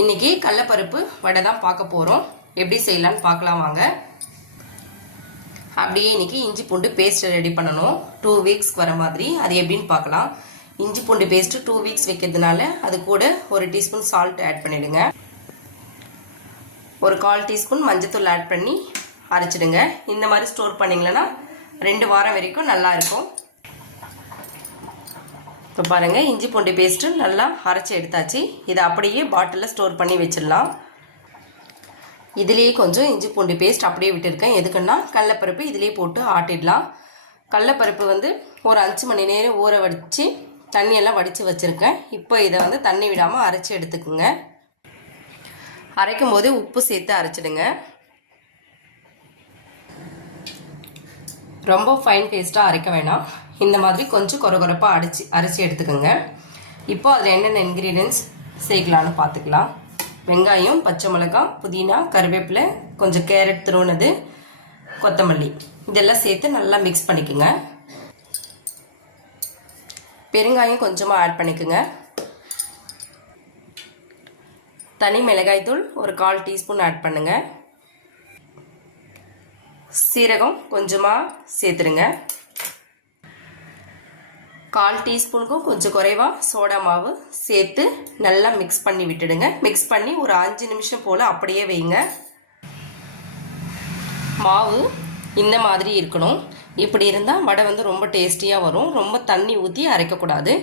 இன்னைக்கு கடலைப்பருப்பு வடை தான் பார்க்க போகிறோம். எப்படி செய்யலான்னு பார்க்கலாம் வாங்க. அப்படியே இன்னைக்கு இஞ்சி பூண்டு பேஸ்ட் ரெடி பண்ணணும் 2 வீக்ஸ்க்கு வர மாதிரி. அது எப்படின்னு பார்க்கலாம். இஞ்சி பூண்டு பேஸ்ட் 2 வீக்ஸ் வைக்கிறதுனால அது கூட 1 டீஸ்பூன் சால்ட் ஆட் பண்ணிடுங்க. ஒரு 1/4 டீஸ்பூன் மஞ்சத்தூள் ஆட் பண்ணி அரைச்சிடுங்க. இந்த மாதிரி ஸ்டோர் பண்ணிங்களன்னா 2 வாரம் வரைக்கும் நல்லா இருக்கும். இப்போ பாருங்கள், இஞ்சி பூண்டு பேஸ்ட்டு நல்லா அரைச்சி எடுத்தாச்சு. இதை அப்படியே பாட்டிலில் ஸ்டோர் பண்ணி வச்சிடலாம். இதுலேயே கொஞ்சம் இஞ்சி பூண்டு பேஸ்ட் அப்படியே விட்டுருக்கேன். எதுக்குன்னா கடலைப்பருப்பு இதிலே போட்டு ஆட்டிடலாம். கடலைப்பருப்பு ஒரு 5 மணி நேரம் ஊற வச்சு தண்ணியெல்லாம் வடித்து வச்சுருக்கேன். இப்போ இதை தண்ணி விடாமல் அரைச்சி எடுத்துக்குங்க. அரைக்கும் போதே உப்பு சேர்த்து அரைச்சிடுங்க. ரொம்ப ஃபைன் பேஸ்ட்டாக அரைக்க வேணாம். இந்த மாதிரி கொஞ்சம் கொரகொரப்பாக அரைச்சி எடுத்துக்கோங்க. இப்போ அதில் என்னென்ன இன்க்ரீடியன்ட்ஸ் சேர்க்கலான்னு பார்த்துக்கலாம். வெங்காயம், பச்சை மிளகாய், புதினா, கருவேப்பிலை, கொஞ்சம் கேரட் துருவுனது, கொத்தமல்லி இதெல்லாம் சேர்த்து நல்லா மிக்ஸ் பண்ணிக்கோங்க. பெருங்காயம் கொஞ்சமாக ஆட் பண்ணிக்கோங்க. தனி மிளகாய்த்தூள் ஒரு 1/4 டீஸ்பூன் ஆட் பண்ணுங்கள். சீரகம் கொஞ்சமாக சேர்த்துருங்க. 1/4 டீஸ்பூனுக்கும் கொஞ்சம் குறைவாக சோடா மாவு சேர்த்து நல்லா மிக்ஸ் பண்ணி விட்டுடுங்க. மிக்ஸ் பண்ணி ஒரு 5 நிமிஷம் போல் அப்படியே வைங்க. மாவு இந்த மாதிரி இருக்கணும். இப்படி இருந்தால் வடை ரொம்ப டேஸ்டியாக வரும். ரொம்ப தண்ணி ஊற்றி அரைக்கக்கூடாது.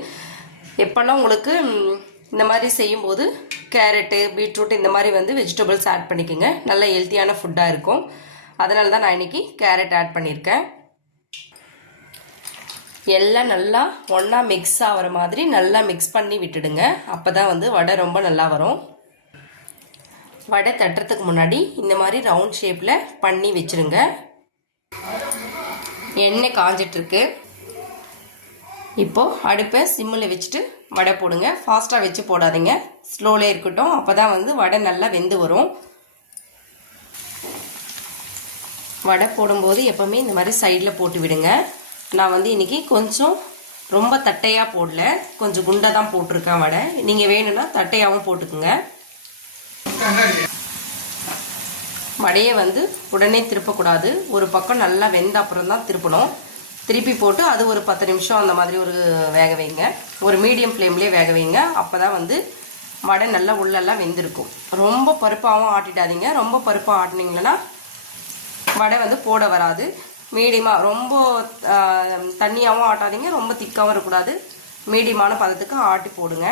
எப்போல்லாம் உங்களுக்கு இந்த மாதிரி செய்யும்போது கேரட்டு, பீட்ரூட் இந்த மாதிரி வெஜிடபிள்ஸ் ஆட் பண்ணிக்கோங்க. நல்ல ஹெல்த்தியான ஃபுட்டாக இருக்கும். அதனால தான் நான் இன்றைக்கி கேரட் ஆட் பண்ணியிருக்கேன். எல்லாம் நல்லா ஒன்றா மிக்ஸ் ஆகிற மாதிரி நல்லா மிக்ஸ் பண்ணி விட்டுடுங்க. அப்போ தான் வடை ரொம்ப நல்லா வரும். வடை தட்டுறதுக்கு முன்னாடி இந்த மாதிரி ரவுண்ட் ஷேப்பில் பண்ணி வச்சுருங்க. எண்ணெய் காஞ்சிட்ருக்கு. இப்போது அடுப்பை சிம்மில் வச்சுட்டு வடை போடுங்க. ஃபாஸ்ட்டாக வச்சு போடாதீங்க, ஸ்லோலே இருக்கட்டும். அப்போ தான் வடை நல்லா வெந்து வரும். வடை போடும்போது எப்போவுமே இந்த மாதிரி சைடில் போட்டு விடுங்க. நான் இன்றைக்கி கொஞ்சம் ரொம்ப தட்டையாக போடல, கொஞ்சம் குண்டாக தான் போட்டிருக்கேன் வடை. நீங்கள் வேணும்னா தட்டையாகவும் போட்டுக்குங்க. வடையை உடனே திருப்பக்கூடாது. ஒரு பக்கம் நல்லா வெந்த அப்புறம் தான் திருப்பணும். திருப்பி போட்டு அது ஒரு 10 நிமிஷம் அந்த மாதிரி வேக வைங்க. ஒரு மீடியம் ஃப்ளேம்லேயே வேக வைங்க. அப்போ தான் வடை நல்லா உள்ளெல்லாம் வெந்திருக்கும். ரொம்ப பருப்பாகவும் ஆட்டிடாதீங்க. ரொம்ப பருப்பாக ஆட்டினீங்கன்னா வடை போட வராது. மீடியமாக ரொம்ப தண்ணியாகவும் ஆட்டாதீங்க, ரொம்ப திக்காகவும் இருக்கக்கூடாது. மீடியமான பதத்துக்கு ஆட்டி போடுங்க.